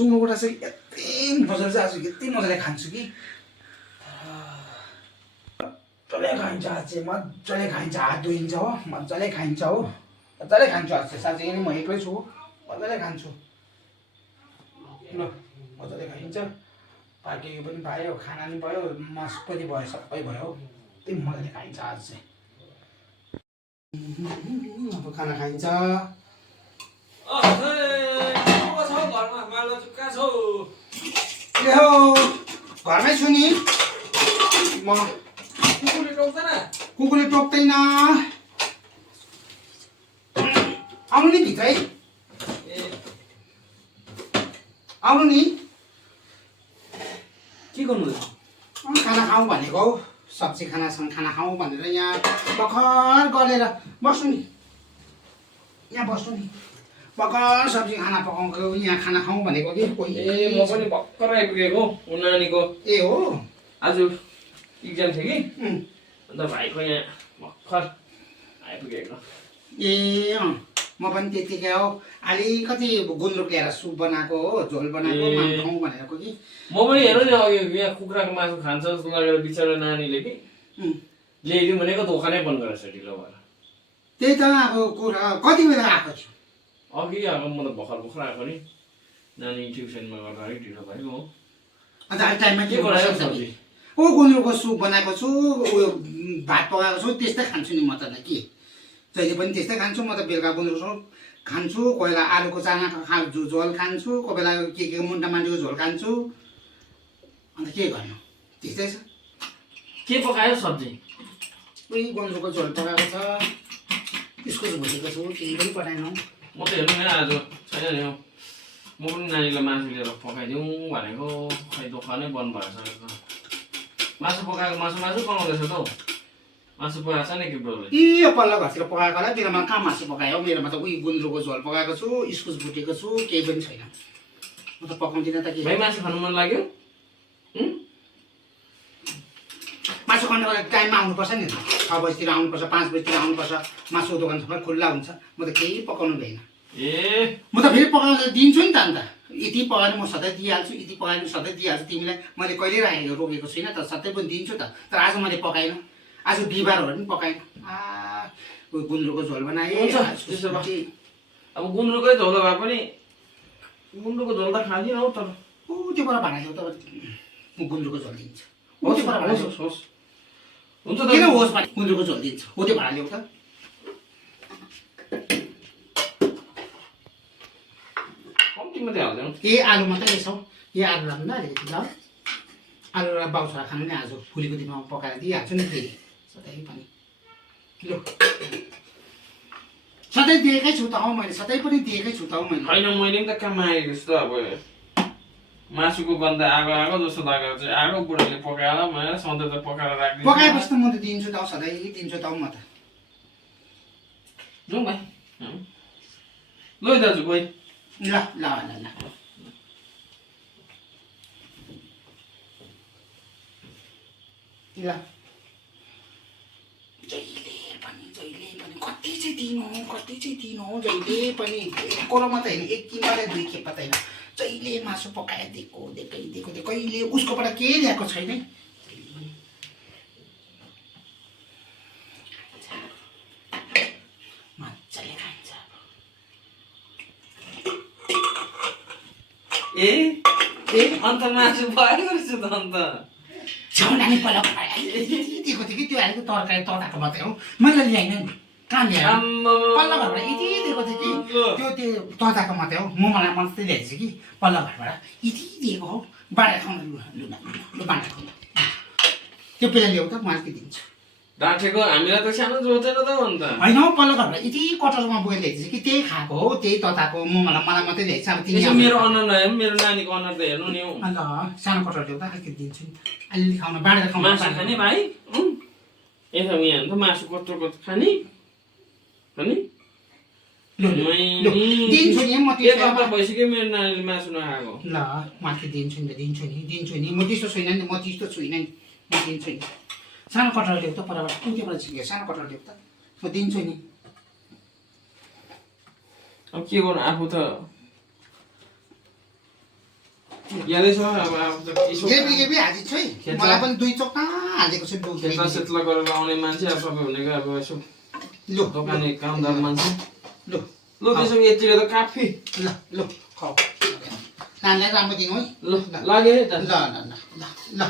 सुँगुरको चाहिँ यति मजाले चाहिँ आज यति मजाले खान्छु कि मजाले खाइन्छ आज चाहिँ मजाले खाइन्छ हात धोइन्छ हो मजाले खाइन्छ हो मजाले खान्छु आज चाहिँ साँच्चै नै म एक्लै छु मजाले खान्छु ल मजाले खाइन्छ पाकेको पनि पायो खाना पनि भयो मासु पनि भयो सबै भयो यति मजाले खाइन्छ आज चाहिँ अब खाना खाइन्छ ए हो घरमै छु नि म कुकुरले टोक्दैन आउनु नि भित्रै आउनु नि के गर्नु खाना खाउँ भनेको हौ सब्जी खानासँग खाना खाउँ भनेर यहाँ भर्खर गरेर बस्नु नि यहाँ बस्नु नि भर्खर सब्जी खाना पकाउँको यहाँ खाना खाउँ भनेको कि कोही ए म पनि भर्खर आइपुगेको हो नानीको ए हो आज इक्जाम थियो कि अन्त भाइको यहाँ भर्खर आइपुगेको ए अँ म पनि त्यतिकै हो अलिकति गुन्द्रुक ल्याएर सुप बनाएको हो झोल बनाएको खाउँ भनेको कि म पनि हेर्नु नि अघि यहाँ कुखुराको मासु खान्छ जस्तो लगेर बिचरा नानीले कि ल्याइदिउँ भनेको दोकानै बन्द गरेछ ढिलो भएर त्यही त अब कुरा कति बेला आएको थियो अघि अब म त भर्खर आएको नि नानी ट्युसनमा गर्दाखेरि ढिलो भयो हो अन्त अहिले टाइममा के बनायो सब्जी ओ गुन्द्रुकको सुप बनाएको छु उयो भात पकाएको छु त्यस्तै खान्छु नि म त के जहिले पनि त्यस्तै खान्छु म त बेलुका गुन्द्रुक सुप खान्छु कोही बेला आलुको चानाको झोल खान्छु कोही बेला के मुन्टा मान्छेको झोल खान्छु अन्त के गर्नु त्यस्तै छ के पकायो सब्जी उही गुन्द्रुकको झोल पकाएको छ इस्कुस भुटेको छु केही पनि पठाएनौ म त हेर्नु यहाँ आज छैन नि हौ म पनि नानीलाई मासु लिएर पकाइदिउँ भनेको खै दोकानै बन्द भएछ मासु पकाएको मासु पकाउँदैछ त हौ मासु पकाएको छ नि के ब्रोले यो पल्लो घरतिर पकाएको होला तेरोमा कहाँ मासु पकायो मेरोमा त उही गुन्द्रुकको झोल पकाएको छु इस्कुस भुटेको छु केही पनि छैन म त पकाउँदिनँ त के भाइ मासु खानु मन लाग्यो मासु खानुको लागि टाइममा आउनुपर्छ नि 6 बजीतिर आउनुपर्छ 5 बजीतिर आउनुपर्छ मासु दोकान सबै खुल्ला हुन्छ म त केही पकाउनु भएन ए म त फेरि पकाएर दिन्छु नि त अन्त यति पकाएर म सधैँ दिइहाल्छु यति पकाएर सधैँ दिइहाल्छु तिमीलाई मैले कहिले राखेको रोकेको छुइनँ तर सधैँ पनि दिन्छु त तर आज मैले पकाएन आज बिहिबार हो नि पकाएन गुन्द्रुकको झोल बनाएँ अब गुन्द्रुकै झोल भए पनि गुन्द्रुकको झोल त खाँदिन हौ तर त्यो पर भाँडा त म गुन्द्रुकको झोल दिन्छु होस् हुन्छ किन होस् भने गुन्द्रुकको झोल दिन्छु हो त्यो भाँडा ल्याउ त कम्ती मात्रै हाल्दैन ए आलु मात्रै रहेछ ए आलु राख्नु न अलिकति ल आलु र बाउछरा खानु नि आज भोलिको दिनमा पकाएर दिइहाल्छु नि फेरि सधैँ पनि ल सधैँ दिएकै छु त हौ मैले सधैँ पनि दिएकै छु त हौ मैले होइन मैले पनि त कहाँ आएको जस्तो अब मासुको गन्ध आगो जस्तो लागेर चाहिँ आगो बुढाले पकाएर भनेर सधैँ त पकाएर राखिदिन्छ पकाएपछि त म त दिन्छु त हौ सधैँ दिन्छु त हौ म त जाउँ भाइ ल दाजु गइ ल ल ल ल ल जहिले पनि कति चाहिँ दिनु जहिले पनि कोरोमा त होइन एक किन मात्रै दुई खेप त होइन जहिले मासु पकाएर दिएको कहिले उसकोबाट केही ल्याएको छैन मजाले खान्छ ए अन्त मासु भयो रहेछ त अन्त छाउनाले पहिला दिएको थियो कि त्यो अहिलेको तरकारी तताएको मात्रै हो मैले ल्याइन नि कहाँ ल्याएँ पल्लो घरबाट यति दिएको थियो कि त्यो तताएको मात्रै हो मलाई मात्रै ल्याएछ कि पल्लो घरबाट यति दिएको हो बाँडा खाउन लु बाँडा खाउन त्यो पहिला ल्याउ त म अलिकति दिन्छु डाँठेको हामीलाई त सानो जोड्दैन त अन्त होइन हौ पल्लो घरबाट यति कटरमा बोकेर ल्याएछ कि त्यही खाएको हो त्यही तताएको मलाई मात्रै ल्याएछ अब तिमी मेरो अनुहार नहेर्नु मेरो नानीको अनुहार त हेर्नु नि हौ अन्त सानो कटर ल्याउ त अलिकति दिन्छु नि त अलि खाउन बाँडेर खाउन मासु खाने भाइ यता यहाँ त मासु कत्रो खाने खाने दिन्छु नि म एक हप्ता भइसक्यो मेरो नानीले मासु नखाएको ल माथि दिन्छु नि म त्यस्तो छुइनँ नि म त्यस्तो छुइनँ नि म दिन्छु नि सानो कटर ल्याउ त परबाट कुनबाट झिक्यो सानो कटर ल्याउ त म दिन्छु नि अब के गर्नु आफू त यादैछ अब यसो गेबी गेबी हाजिर छु है मलाई पनि 2 चोक्का हालेको छु खेतला सेतला गरेर आउने मान्छे अब सबै भनेको अब यसो लु दोकाने कामदार मान्छे लु लु त्यसो यतिले त काफी ल ल खाऊ नानीलाई राम्रो दिनु है ल लागे ल ल ल ल